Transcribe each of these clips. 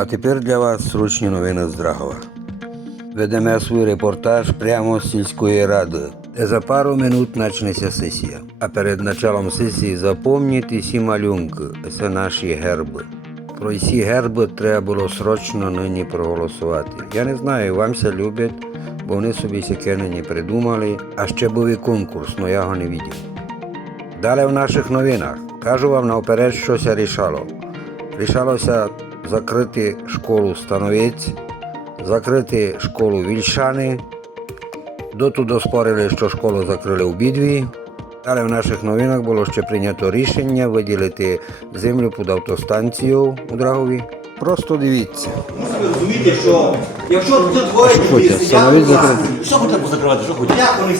А тепер для вас срочні новини з Драгова. Ведемо свій репортаж прямо з сільської ради, де за пару минут почнеться сесія. А перед началом сесії запам'ятайте всі малюнки, це наші герби. Про всі герби треба було срочно нині проголосувати. Я не знаю, вам це люблять, бо вони собі сяке нині придумали, а ще був і конкурс, але я його не бачив. Далі в наших новинах. Кажу вам наперед, що рішало. Рішалося закрити школу Становець, закрити школу Вільшани. Доту доспорили, що школу закрили обидві. Далі в наших новинах було ще прийнято рішення виділити землю під автостанцію у Драгові. Просто дивіться. Ви розумієте, що якщо тут двоє що хочете, сидять, ну, що хочете позакривати, що хочете? Як вони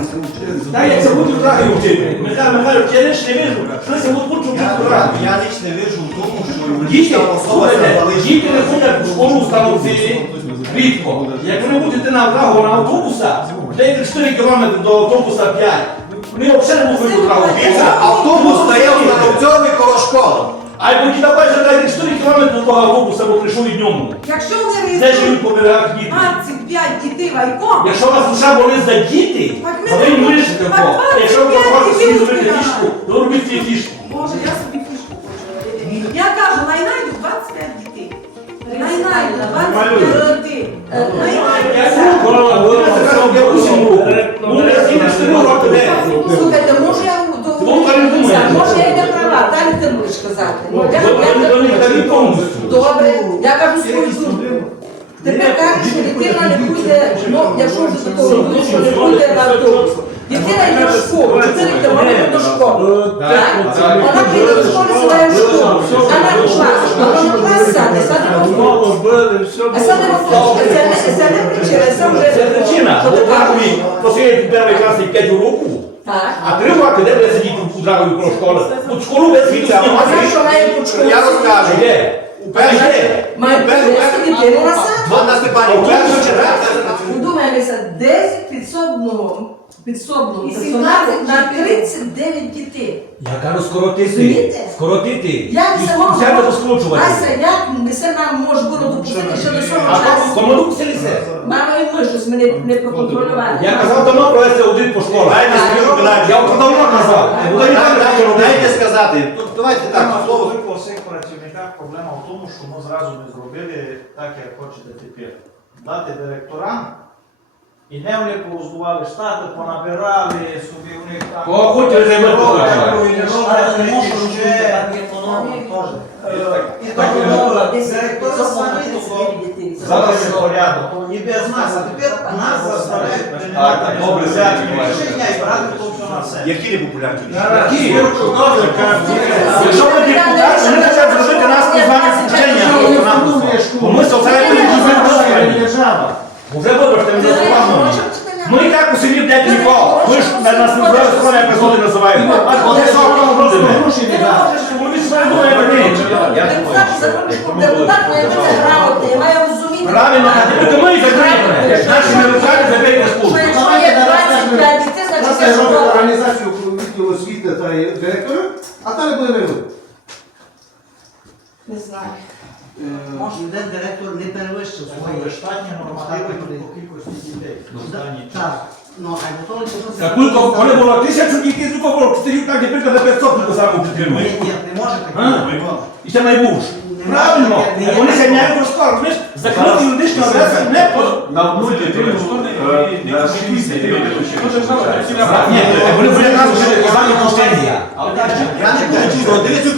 учать? Та я це буду трохи вчити. Михайло Михайлович, я лише не вижу, що це от хочу Я, вчити я, я лично вижу в тому, що Діти, слухайте, діти не ходять в школу в станції рідко. Як вони будуть йти на Врагу на автобуса, деякі 4 кілометри до автобуса 5. Вони взагалі не до Врагу. Автобус стояв на Довцьові коло школи. А будуть давай же дайте 4 кілометри до того автобуса, бо прийшов і днем. Якщо вони Де живуть по берегах діти? 25 дітей вайком, Якщо вас душа болить за діти, Так ми то ви не вирішите. Так Якщо ви 25 хочете собі дітей зробити збираємо. фішку, то робіть ці фішку. Боже, я собі фішку хочу. Я кажу, найнайду 25 дітей. Найнайду 25 дітей. Найнайду. Слухайте, може я Ну, так і думаю. може я вони кажуть повністю. Добре, я кажу свою службу. Тепер кажуть, що дитина не буде, ну, якщо вже такого буде, що не буде на автобус. Дитина йде в школу, 4 кілометри до школи. Так? Вона прийде до школи, своя школу. Вона клас, вона клас сяде, сяде в автобус. А сяде в автобус, це не причина, це вже... Це причина. Бо кажуть, посидять 5 руку, а 3 роки, де 10 державою про школу. От школу без віду А знімати. що має почути? Я розкажу. Де? У перше, Де? Має привезти дитину на сад. Вона Степані, у першу чергу. Удумаємося, 10 підсобного підсобного І 17 на 39 дітей. Я кажу скоротити. Скоротити. Як це можна? Це розкручувати. Вася, як ми це нам може було допустити, що до цього А часу? кому рухся лісе? Мама і ми щось ми не, проконтролювали. Я казав давно провести аудит по школах. Дайте свою вже давно казав. Буде ніхто не хоче робити. Дайте сказати. Ну, Давайте так, слово. Слово по всіх працівниках проблема в тому, що ми зразу не зробили так, як хочете тепер. Дати директорам, і не вони пороздували штати, понабирали собі у них там. Кого ви займете, Роблять, хочете. роблять, не можу і робити ще- так, як воно теж. Е, І Так, і самі на того 39 дітей. завели порядок. І без нас, а тепер нас заставляють приймати добре, рішення і брати то все на себе. Які не популярні? Які? Якщо ви депутати, вони хочуть зробити нас з вами включення. Бо ми соціальні держава. Вже вибачте, ми заслужили. Ми і так у селі блядь, нікого. Ви ж на нас не знаєте, що я присуди називаємо. А вони що робимо? Вони ж не що депутат має бути грамотний, має розуміти. Правильно, тепер ми закриємо. Нашими руками закриємо Що службу. якщо є 25 дітей, значить це Це робить організацію відділу освіти та директора, а далі буде вивод. Не знаю. Може, один директор не перевищив Свої штатні нормативи по кількості дітей. Останній час. Так, ну, а почав. Так коли було тисячу дітей, скільки було вчителів, так тепер на 500 тільки саме Ні, вчителів. ні, не може А? таке. І ще найбуш. Правильно. Вони ще не розумієш? Закрити юридичну адресу не по... На одну дитину е, на шість дітей. Ні, вони вже нас вже казали пустення. Я не хочу чути, дивіться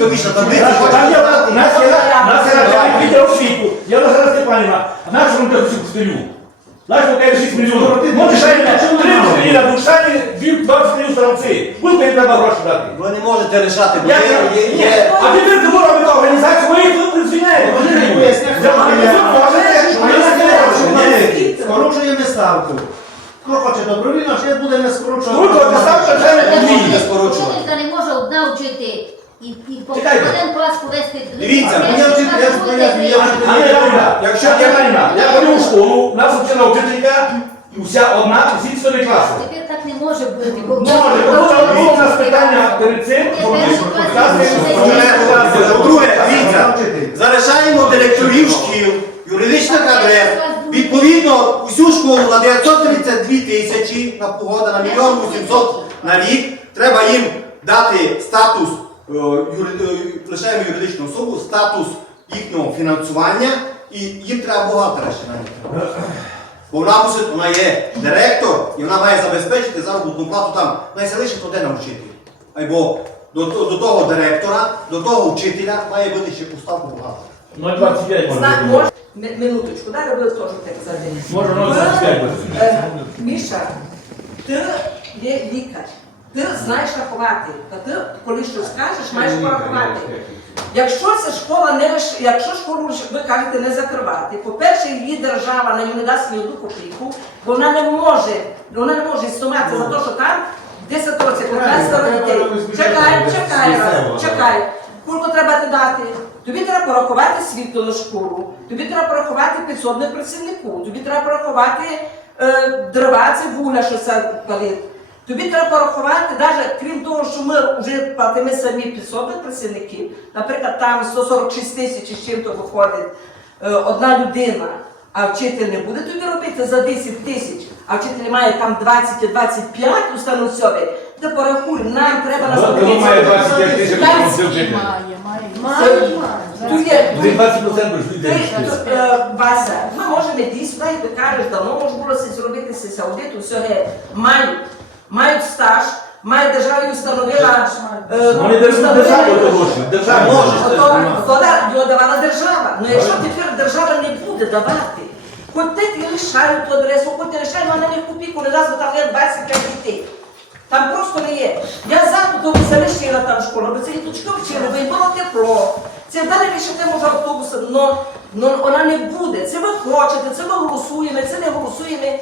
є, у нас є, у нас є начальник відділу освіту, я Назара Степанівна, а наш вам кажу цю вчителю. Наш 6 мільйонів. Може, ще не три вчителі на Бушані, дві, два у Будь мені треба гроші дати. Ви не можете рішати, бо Я є, є, є. А тепер ти можеш робити організацію, ви їх тут не Я не а я не можу. Скорочуємо ставку. Хто хоче добровільно, ще буде не скорочувати. Скорочувати ставку, це не Не скорочувати. Вчителька не може одна вчити і, і по Чекайте. один клас повести. Дивіться, А я вчитель, я ж я то- вчитель. Анна Іванівна, якщо я я вчителька, і вся одна, всі чотири класи. Тепер так не може бути. бо Може, було було у нас питання перед цим, щоб ми По-друге, дивіться, залишаємо директорів шкіл, юридичних адрес, відповідно усю школу на 932 тисячі на погода на мільйон 800 на рік. Треба їм дати статус е, юри- е, лишаємо юридичну особу, статус їхнього фінансування і їм треба бухгалтера ще наняти. Бо вона мусить, вона є директор і вона має забезпечити заробітну плату там найселище то де навчити. Або до, до, до того директора, до того вчителя має бути ще поставку бухгалтера. 0,25 може Зна- бути. мож- ми- Минуточку, дай робив теж так за. Може 0,25 буде. Е, Міша, ти є лікар. Ти знаєш рахувати. Та ти, коли щось скажеш, маєш порахувати. Якщо ця школа не якщо школу ви кажете не закривати, по-перше, її держава на не дасть ні одну копійку, бо вона не може, вона не може існувати за те, що там 10 років, 15 дітей. Чекай, чекай, чекай. Скільки треба ти дати? Тобі треба порахувати світло на школу, тобі треба порахувати підсобних працівнику, тобі треба порахувати е, дрова, цибуля, що це палить. Тобі треба порахувати, навіть крім того, що ми вже платимо самі підсобних працівників, наприклад, там 146 тисяч з чим то виходить е, одна людина, а вчитель не буде тобі робити за 10 тисяч, а вчитель має там 20 і 25 установцьові, ти порахуй, нам треба на От Він має 25 тисяч, вчитель. Тут є, Ти 20% ж ти, людей. е, Вася, ми можемо сюди, і ти кажеш, давно може було зробити цей аудит, усе геть. Мають, стаж, має держава і встановила... е, Вони державу до. Ото, ото да, його давала держава. Ну якщо тепер держава не буде давати, хоч ти ти лишають ту адресу, хоч ти лишають, вона не в копійку не дасть, бо там є 25 дітей. Там просто не є. Я за то залишила там школу, бо це діточки вчили, бо їм було тепло. Це далі рішити може автобуси, но, но вона не буде. Це ви хочете, це ми голосуємо, це не голосуємо.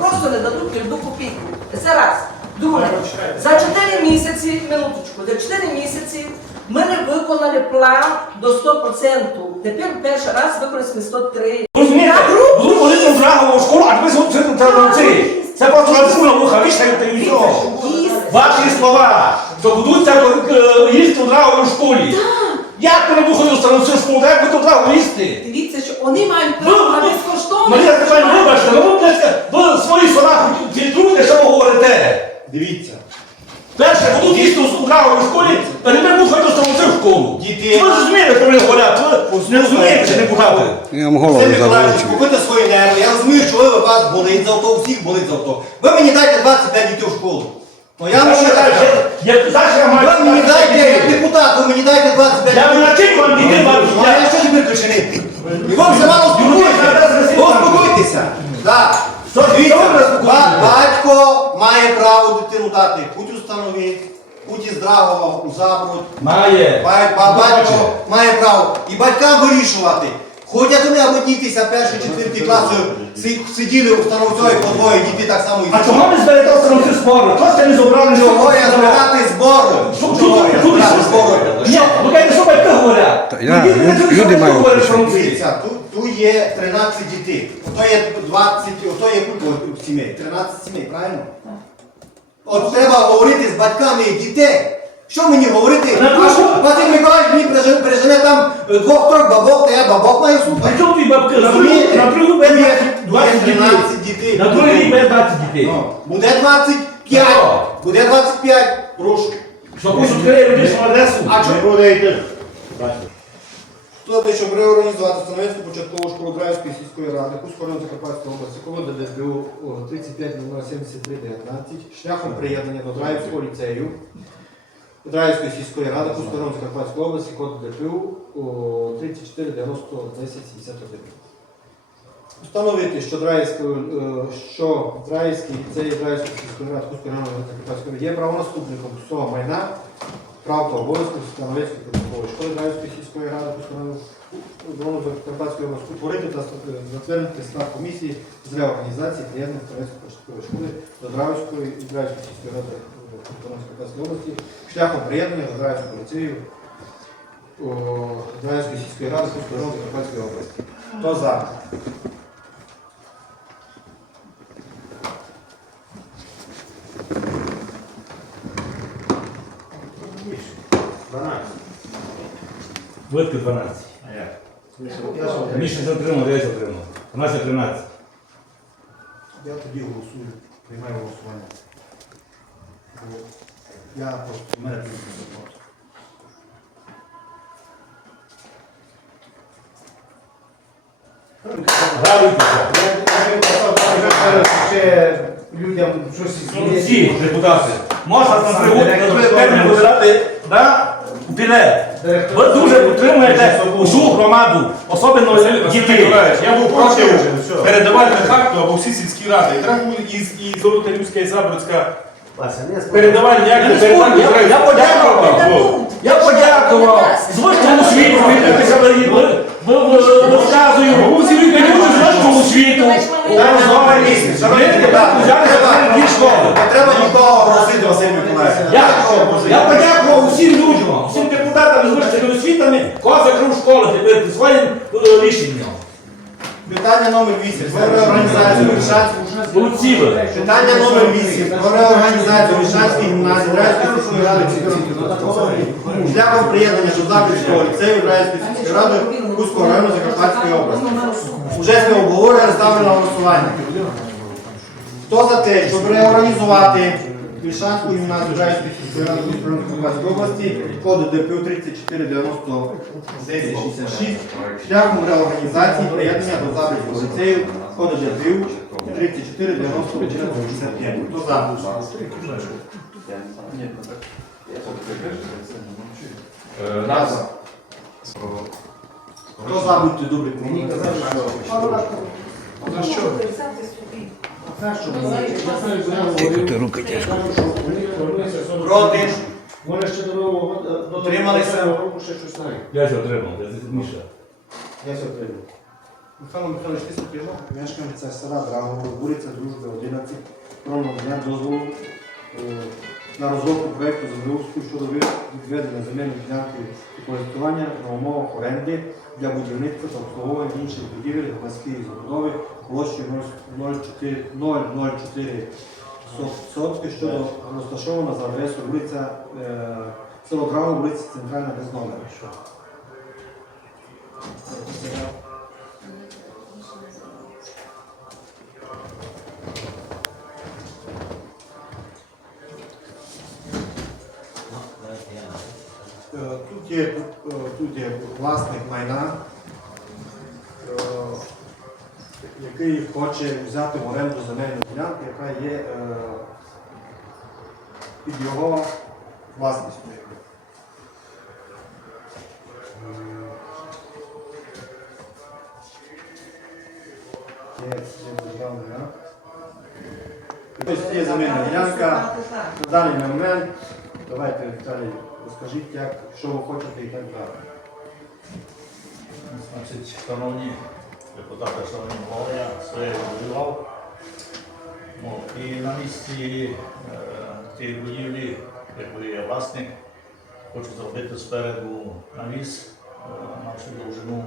Просто не дадуть одну копійку. Це раз. Друге, за 4 місяці, минуточку, за 4 місяці ми не виконали план до 100%. Тепер перший раз використали 103. Розумієте? Будуть ходити в Драгову школу, а ви зробите традиції. Це просто на вуха, вішаєте і все. Ваші слова, що будуть це е, їсти в школі. Як ви не виходили в становцю школу, як ви тут Драгову їсти? Дивіться, що вони мають право на ну. Марія Степанівна, вибачте, ви, ви свої слова фільтруйте, що ви говорите. Дивіться. Перше, будуть їсти у Драговій школі, а тепер будуть ходити в становцю школу. Діти. Ви розумієте, що вони говорять? Ви не розумієте, що не бухати. Я вам голову Сергій Миколаївич, купите свої нерви. Я розумію, що ви у вас болить за авто, у всіх болить за авто. Ви мені дайте 25 дітей в школу. Ну я вам завжди я маю... Ви мені дайте, як депутат, ви мені дайте 25 Я не начиню вам дітей вам Ну, а я що тепер причинити? І вам все мало спокоїтися. Успокойтеся. Так. Що, Дивіться, ба- батько має право дитину дати путь установи, путь із Драгова у Заброд. Має. Ба- ба- Батько має право. І батькам вирішувати. Ходять вони або дітися перший, четвертий класи, си- сиділи у установцові по двоє діти так само і А чого не зберете остановці спору? Хто це не зобрали? Чого я збирати збори? Що- Чого я збирати збори? Ні, ви. Та я- не люди- що люди батьки мають говорять, послухати. Дивіться, тут, тут є 13 дітей. Ото є 20, ото є сімей. 13 сімей, правильно? От треба говорити з батьками дітей. Що мені говорити? Прошу. Василь Миколаївич мені пережене, пережене там е, двох-трьох бабок, та я бабок маю слухати. При чому твої бабки? На другу- На буде 20 дітей. 13 дітей. На другий рік буде 20 дітей. Ну, Буде 25. Що? Буде 25. Прошу. Що пишуть відкриє юридичну адресу? А чому? буде йти. Хто те, щоб реорганізувати Становецьку початкову школу Драївської сільської ради, району Закарпатської області, колода ДСБУ 35 73 19 шляхом приєднання до Драївського ліцею Драївської сільської ради, району Закарпатської області, код ДПУ 34 90 10 71. Встановити, що Драївський, е, ліцей Драївської сільської ради Кузького району Закарпатської є правонаступником всього майна прав та обов'язків Становецької початкової школи Драївської сільської ради Кузького Закарпатської області утворити та затвердити склад комісії з реорганізації приєднання Становецької початкової школи до Драївської сільської ради Кузького області шляхом приєднання до Драївського ліцею о, Драївської сільської ради Кузького Закарпатської області. Хто за? Витки 12. Міша затримав, я затримав. 12 13. Я тоді голосую, приймаю голосування. Я просто. Я не ще людям щось Всі депутати. Можна на трибуні вибирати на білет. Ви дуже підтримуєте усю громаду, особливо дітей. Я був проти передавальних акту або всі сільські ради. І Треба було і, і Золотарівська, і Забродська. Передавальні Я акти не передати я- я подякував. Я подякував. Звичному світу відбитися розказую. Я дуже звичному світу. Шановні місяць, шановні депутати, не треба нікого просити, Василь Миколаївич. Я, подякував усім людям, усім депутатам з вищими освітами, кого закрив школи своїм е, рішенням. Питання номер 8. Про реорганізацію Молодці. Питання номер 8. Про реорганізацію Вільшанської гімназії Ізраїльської сільської ради шляхом приєднання до Запільського ліцею Ізраїльської сільської ради Кузького району Закарпатської області. Обговорювали, ставлю на голосування. Хто за те, щоб реорганізувати Вільшанську гімназію Ізраїльської сільської ради Закарпатської області, коду ДПУ 3490 1066, шляхом реорганізації приєднання до Запільського ліцею, коду ДПУ 3490 1165. Хто за? За. Хто за, будьте добрі, мені казали, що... Тільки руки тяжко. Проти? Вони ще до нового до Утрималися? року ще щось знають. Я це отримав, це Міша. Я все отримав. Михайло Михайлович, ти співав? Мешканця села Драгово, вулиця Дружби 11, про надання дозволу е, на розробку проєкту землеустрою щодо відведення земельної ділянки і користування на умовах оренди для будівництва та інших будівель громадської забудови площі 004 004 сотки, що розташована за адресою вулиця е, село Драгово, вулиця Центральна без номера. Є, е, тут є власник майна, е, який хоче взяти в оренду земельну ділянку, яка є е, під його власністю. Є, є є земельна ділянка. На даний момент давайте Віталій, розкажіть, як, що ви хочете і так далі. Значить, шановні депутати, шановні голови, я своє воював. Ну, і на місці е, тієї будівлі, якої я власник, хочу зробити спереду навіс е, на всю довжину.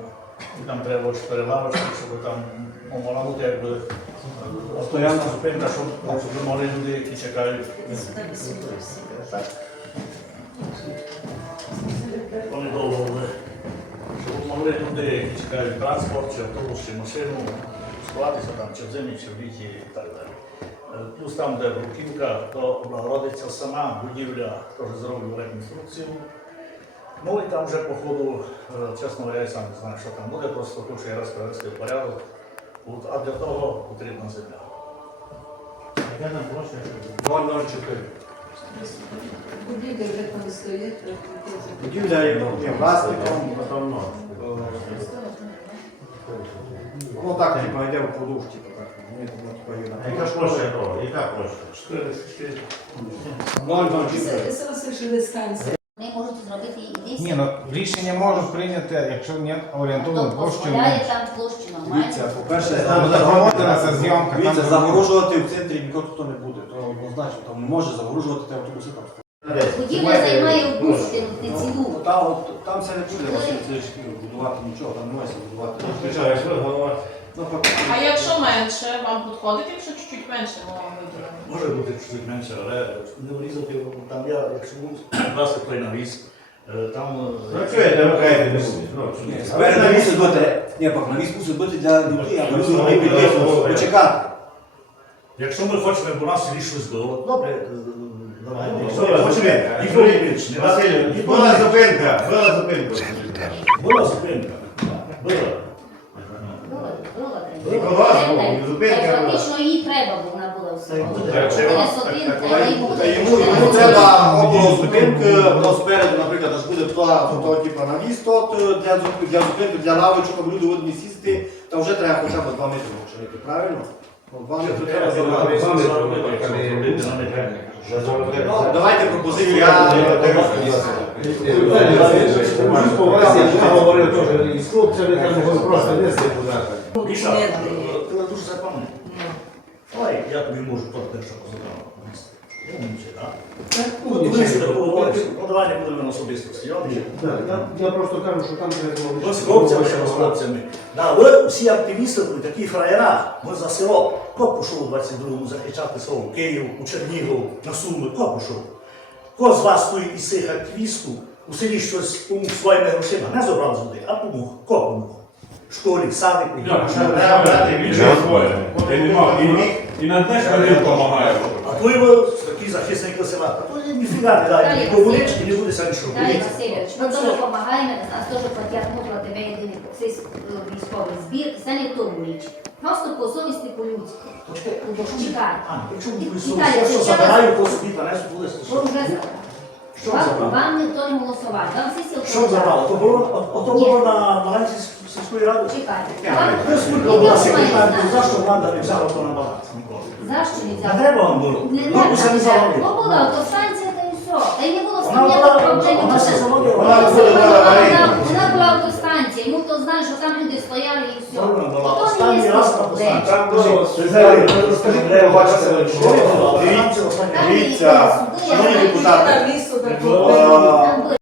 І там треба перелавочки, щоб там ну, мала бути якби е, стоянка зупинка, щоб, щоб могли люди, які чекають. Так. Вони довго були. Щоб могли люди, які чекають транспорт, чи автобус, чи машину, сховатися там, чи в зимі, чи в літі і так далі. Е, Плюс там, де бруківка, то облагородиться сама будівля, теж зроблю реконструкцію. Ну і там вже по ходу, е, чесно, я і сам не знаю, що там буде, просто хочу я раз привести в порядок. От, А для того потрібна земля. 004. Будівля вже там стоїть. Будівля є власником. е, Ну так, типа, йде впродовж, типу, так. Ні, ну, типа, є на- Яка ж площа того? Яка площа? 004. Це Василь Шелесканський. Вони можуть зробити і десь. Ні, ну рішення можуть прийняти, якщо не орієнтовну Хто площу. дозволяє там площу нормально. Дивіться, по-перше, Там проводилася зйомка, Дивіться, там загорожувати в центрі ніхто тут не буде. То однозначно, там не може загорожувати ті автобуси там. Будівля займає одну частину, не цілу. Ну, Там, от, там це не буде Василь Циричків будувати нічого, там не може будувати. Звичайно, якщо голова навпаки. А якщо менше, вам підходить, якщо чуть-чуть менше ми вам виділимо? Може бути чуть менше, але не врізати, там я, якщо був власне той навіс, е, там... е, Працюєте, ви кажете, не буде. Ні, пак, навіс мусить бути для людей, а люди вони почекати. Якщо ми хочемо, бо у нас селі щось було, добре, е, давай. Якщо Була ми хочемо, більше. не Василь, була зупинка, була зупинка. Була зупинка. Була. Була, була І колгосп був, і зупинка була. Фактично її треба, бо вона була. Так, Та йому, та йому, йому треба около зупинки, то спереду, наприклад, аж буде то, то, типу, навіс, то е, для, зуп- для зупинки, для лавочок, щоб люди одні сісти, та вже треба хоча б 2 метри вчинити, правильно? 2 метри треба забрати. Ну, давайте пропозицію. Я... По вас, я говорив теж із хлопцями, там просто не з депутата. Міша, Ні, е, дуже запам'ятав. Я тобі можу що давай не будемо на особистості. Я просто кажу, що там треба Ми з хлопцями, ще з хлопцями. Ви всі активісти були такі фраєра. Ми за село. Хто пішов у 22-му захищати село? В Київ, у Чернігів, на Суми. Хто пішов? Хто з вас той із цих активістів у селі щось помог своїми грошима? Не забрав з людей, а помог. Хто помог? Школі, садику. І- на днях вони допомагають. А той ви такий захисник села. А то ніфіга не дає. Комунички, не буде самі що. Віталій Васильович, ми дуже допомагаємо, нас теж платять ну, тебе єдиний цей військовий збір, це не в тому річ. Просто по совісті по-людськи. Чекай. А, якщо ви що забираю, то собі та не буде. Ви вже забрали. Що забрав? вам ніхто не голосував, вам всі сіл Що було, ото було на балансі сільської ради? Чекайте. Ви скільки була секретар, за що влада не взяла то на баланс? ніколи? За що не Не взяли? треба вам було. Не Ну, ви самі треба. заводили. Бо була автостанція, та й все. Та й не було з Вона була, проблем. вона все заводила. Вона Вона була аварійна. вона- Вона була автостанція, йому хто знає, що там люди стояли і все. Добре, була. То не Останній є раз на проблем. автостанції. Там було, розкажіть, де бачите, ви була? Там Дивіться, шановні депутати, на місто, так, Е,